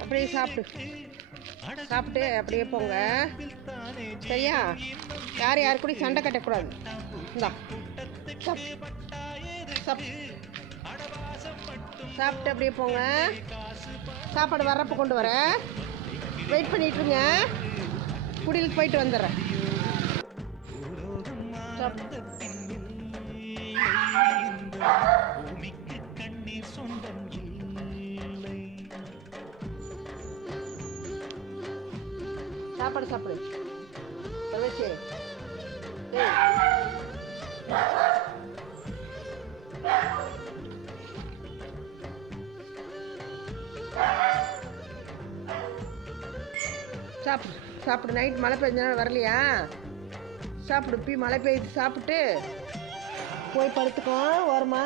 அப்படியே சாப்பிட்டு சாப்பிட்டு அப்படியே போங்க. சரியா? யார் யார் கூட சண்டை கட்டக்கூடாது. இந்தா சாப்பிட்டு அப்படியே போங்க. சாப்பாடு வர்றப்போ கொண்டு வரேன். வெயிட் பண்ணிட்டுருங்க. குடிலுக்கு போயிட்டு வந்துடுறேன். சாப்பாடு சாப்பிடு. வச்சு சாப்பிடு சாப்பிடு. நைட் மழை பெஞ்சனால வரலையா? சாப்பிடு. மழை பெய்து சாப்பிட்டு போய் படுத்துக்கோ ஓரமா.